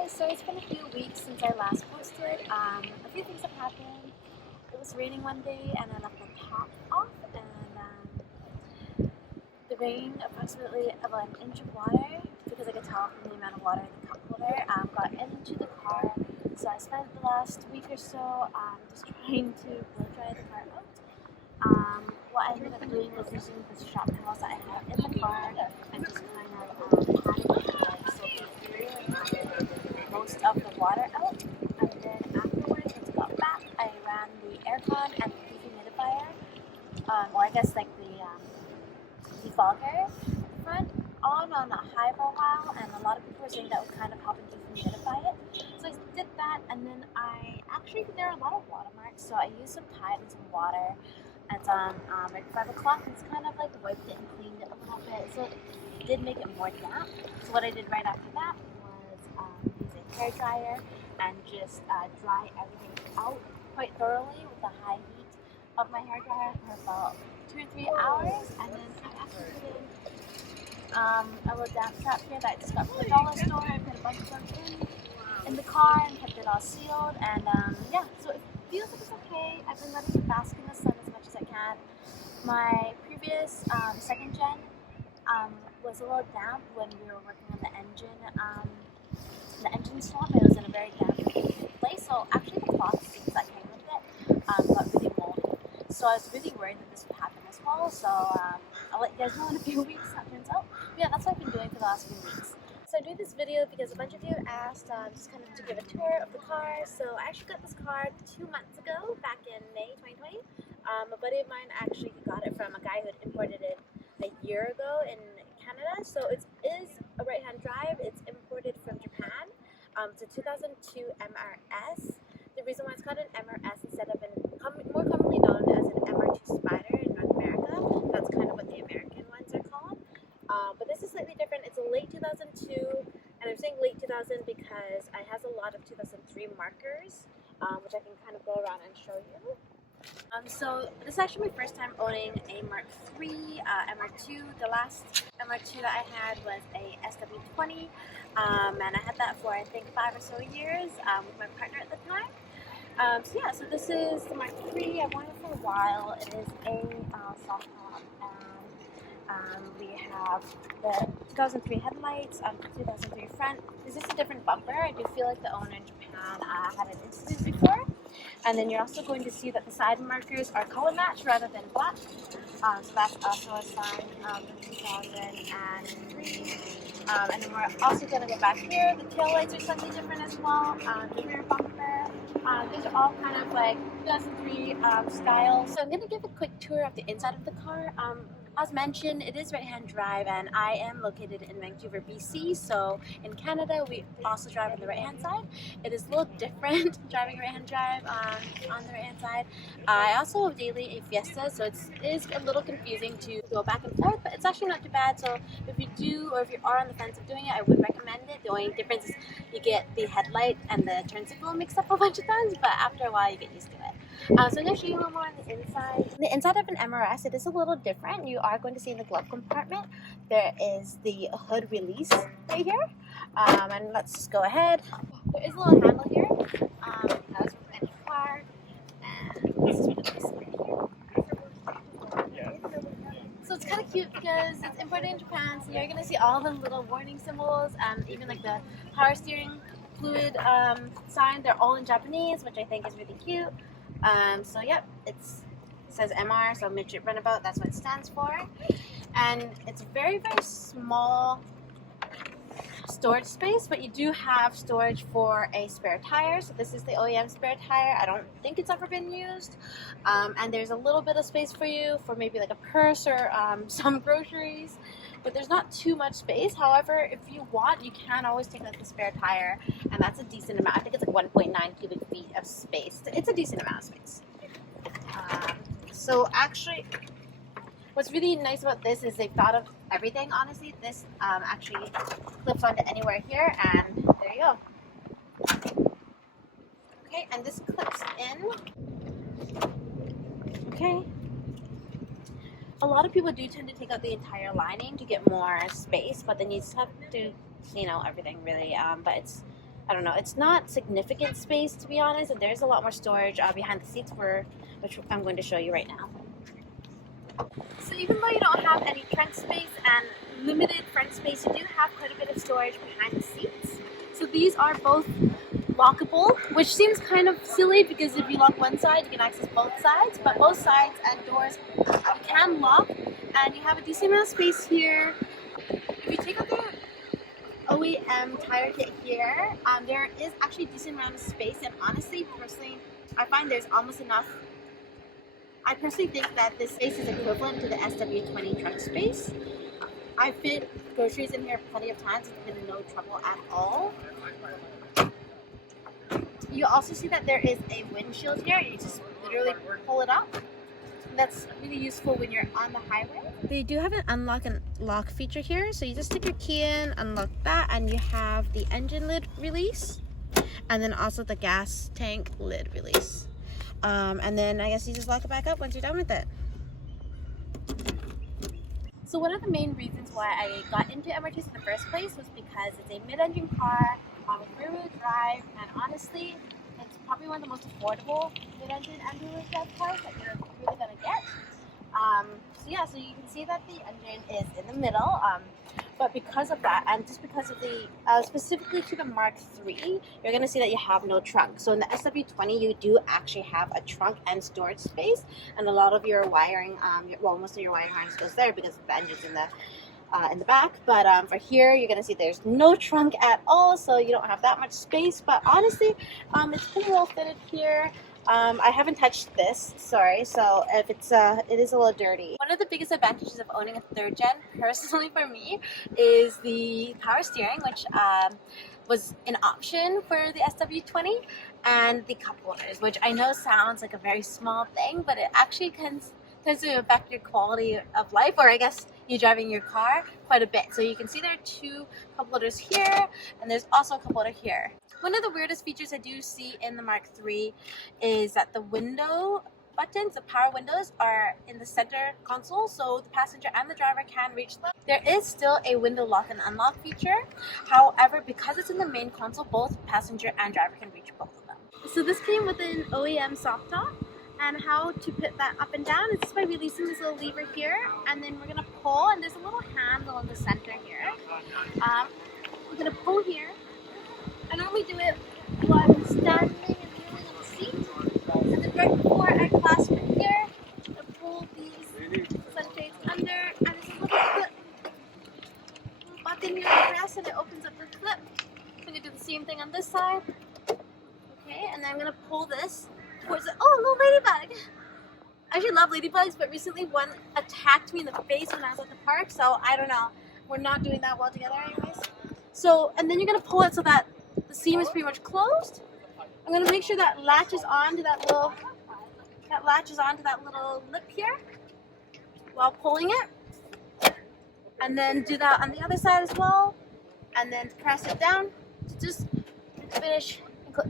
guys, so it's been a few weeks since I last posted. A few things have happened. It was raining one day and I left the top off, and the rain, approximately about an inch of water, because I could tell from the amount of water in the cup holder, got into the car. So I spent the last week or so just trying to blow dry the car out. What I ended up doing was using the shop towels that I have in the car and just kind of patting it, soaking through and patting most of the water out. And then afterwards, once I got back, I ran the aircon and the dehumidifier, or I guess like the defogger front on a high for a while, and a lot of people were saying that would kind of help dehumidify it. So I did that, and then there are a lot of watermarks, so I used some Tide and some water. And right 5 o'clock, it's kind of like wiped it and cleaned it a little bit, so it did make it more damp. So what I did right after that was use a hair dryer and just dry everything out quite thoroughly with the high heat of my hair dryer for about 2 or 3 hours. And then I actually put in a little damp trap here that I just got from the dollar store. I put a bunch of them in the car and kept it all sealed. And yeah, so it feels like it's okay. I've been letting it bask in the sun as much as I can. My previous second gen was a little damp when we were working on the engine swap. It was in a very damp place, so actually the cloth seats that came with it got really moldy. So I was really worried that this would happen as well. So I'll let you guys know in a few weeks how it turns out. But yeah, that's what I've been doing for the last few weeks. So I do this video because a bunch of you asked just kind of to give a tour of the car. So I actually got this car 2 months ago, back in May 2020. A buddy of mine actually got it from a guy who had imported it a year ago in Canada. So it is a right-hand drive. It's imported from Japan. It's a 2002 MRS. The reason why it's called an MRS instead of more commonly known as an MR2 Spyder in North America. That's kind of what the American ones are called. But this is slightly different. It's a late 2002, and I'm saying late 2000 because it has a lot of 2003 markers, which I can kind of go around and show you. So this is actually my first time owning a Mark III MR2. The last MR2 that I had was a SW20, and I had that for I think 5 or so years with my partner at the time. So yeah, so this is the Mark III. I've wanted it for a while. It is a soft top, and we have the 2003 headlights, 2003 front. This is a different bumper. I do feel like the owner in Japan had an incident before. And then you're also going to see that the side markers are color matched rather than black. So that's also a sign of 2003. And then we're also going to go back here. The tail lights are slightly different as well. The rear bumper. These are all kind of like 2003 style. So I'm going to give a quick tour of the inside of the car. As mentioned, it is right-hand drive, and I am located in Vancouver, BC. So in Canada, we also drive on the right-hand side. It is a little different driving right-hand drive on the right-hand side. I also have daily a Fiesta, so it is a little confusing to go back and forth, but it's actually not too bad. So if you do, or if you are on the fence of doing it, I would recommend it. The only difference is you get the headlight and the turn signal mixed up a bunch of times, but after a while, you get used to it. So I'm going to show you a little more on the inside. The inside of an MRS, it is a little different. You are going to see in the glove compartment, there is the hood release right here. And let's just go ahead. There is a little handle here. That's with any car. And this is what it is right here. So it's kind of cute because it's imported in Japan, so you're going to see all the little warning symbols, and even like the power steering fluid sign. They're all in Japanese, which I think is really cute. So yep, it says MR, so midget runabout, that's what it stands for. And it's very, very small storage space, but you do have storage for a spare tire. So this is the OEM spare tire. I don't think it's ever been used. And there's a little bit of space for you for maybe like a purse or some groceries. But there's not too much space. However, if you want, you can always take out the spare tire, and that's a decent amount. I think it's like 1.9 cubic feet of space. It's a decent amount of space. So actually, what's really nice about this is they've thought of everything, honestly. This actually clips onto anywhere here, and there you go. Okay, and this clips in. Okay. A lot of people do tend to take out the entire lining to get more space, but then you just have to, everything really. But it's I don't know, it's not significant space to be honest, and there's a lot more storage behind the seats which I'm going to show you right now. So even though you don't have any trunk space and limited front space, you do have quite a bit of storage behind the seats. So these are both lockable, which seems kind of silly because if you lock one side, you can access both sides, but both sides and doors you can lock, and you have a decent amount of space here. If you take out the OEM tire kit here, there is actually a decent amount of space, and honestly, personally, I find there's almost enough. I personally think that this space is equivalent to the SW20 trunk space. I fit groceries in here plenty of times, it's been no trouble at all. You also see that there is a windshield here. You just literally pull it up. That's really useful when you're on the highway. They do have an unlock and lock feature here. So you just stick your key in, unlock that, and you have the engine lid release. And then also the gas tank lid release. And then I guess you just lock it back up once you're done with it. So one of the main reasons why I got into MR2s in the first place was because it's a mid-engine car with rear-wheel drive, and honestly, it's probably one of the most affordable mid-engine and rear-wheel drive cars that you're really gonna get. So yeah, so you can see that the engine is in the middle, but because of that, and just because of the specifically to the Mark III, you're gonna see that you have no trunk. So in the SW20, you do actually have a trunk and storage space, and a lot of your wiring, well, most of your wiring harness goes there because the engine's in the back. But for here, you're gonna see there's no trunk at all, so you don't have that much space. But honestly, it's pretty well fitted here. I haven't touched this, sorry, so if it is a little dirty. One of the biggest advantages of owning a third gen, personally for me, is the power steering, which was an option for the SW20, and the cup holders, which I know sounds like a very small thing, but it actually tends to affect your quality of life, or I guess you driving your car, quite a bit. So you can see there are two cup holders here, and there's also a cup holder here. One of the weirdest features I do see in the Mark III is that the window buttons, the power windows, are in the center console, so the passenger and the driver can reach them. There is still a window lock and unlock feature. However, because it's in the main console, both passenger and driver can reach both of them. So this came with an OEM soft top, and how to put that up and down is just by releasing this little lever here, and then we're gonna pull, and there's a little handle in the center here. We're gonna pull here. I normally do it while I'm standing and kneeling in the seat, and then right before I clasp it here, I pull these sunshades under, and there's a little clip button here to press, and it opens up the clip. I'm gonna do the same thing on this side. Okay, and then I'm gonna pull this towards it. Oh, a little ladybug! I actually love ladybugs, but recently one attacked me in the face when I was at the park, so I don't know. We're not doing that well together anyways. So, and then you're gonna pull it so that the seam is pretty much closed. I'm gonna make sure that latches onto that little lip here while pulling it, and then do that on the other side as well, and then press it down to just finish.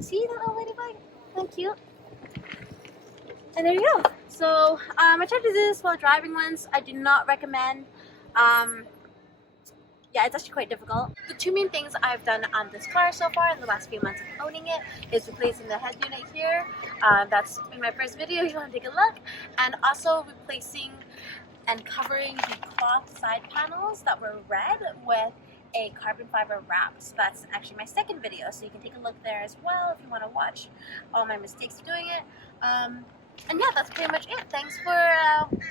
See that little ladybug? So cute. And there you go. So I tried to do this while driving once. I do not recommend. Yeah, it's actually quite difficult. The two main things I've done on this car so far in the last few months of owning it is replacing the head unit here. That's in my first video, if you want to take a look. And also replacing and covering the cloth side panels that were red with a carbon fiber wrap. So that's actually my second video, so you can take a look there as well if you want to watch all my mistakes of doing it. And yeah, that's pretty much it. Thanks for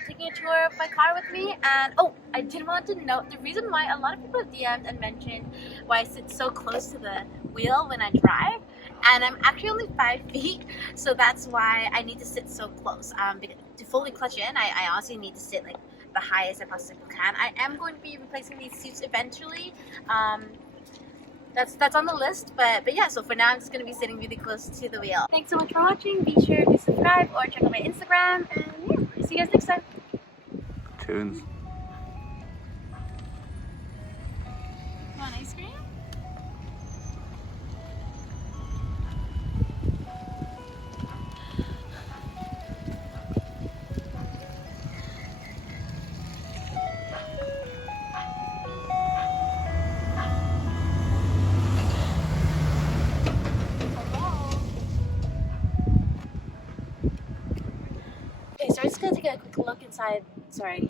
taking a tour of my car with me. And oh, I did want to note the reason why a lot of people have DM'd and mentioned why I sit so close to the wheel when I drive. And I'm actually only 5 feet, so that's why I need to sit so close. To fully clutch in, I honestly need to sit like the highest I possibly can. I am going to be replacing these seats eventually. That's on the list, but yeah, so for now I'm just going to be sitting really close to the wheel. Thanks so much for watching. Be sure to subscribe or check out my Instagram, and yeah, see you guys next time. Tunes. Want ice cream? take a quick look inside. Sorry.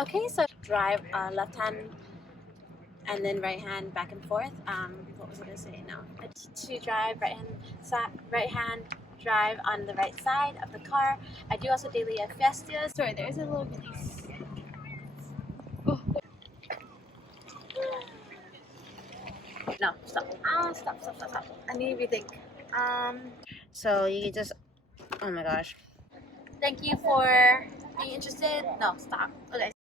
Okay, so drive left hand and then right hand back and forth. What was I gonna say now? To drive right hand drive on the right side of the car. I do also daily a Fiesta. Sorry, there's a little bitty. Oh. No, stop. Stop. I need to rethink. So you just, oh my gosh. Thank you for being interested. No, stop. Okay.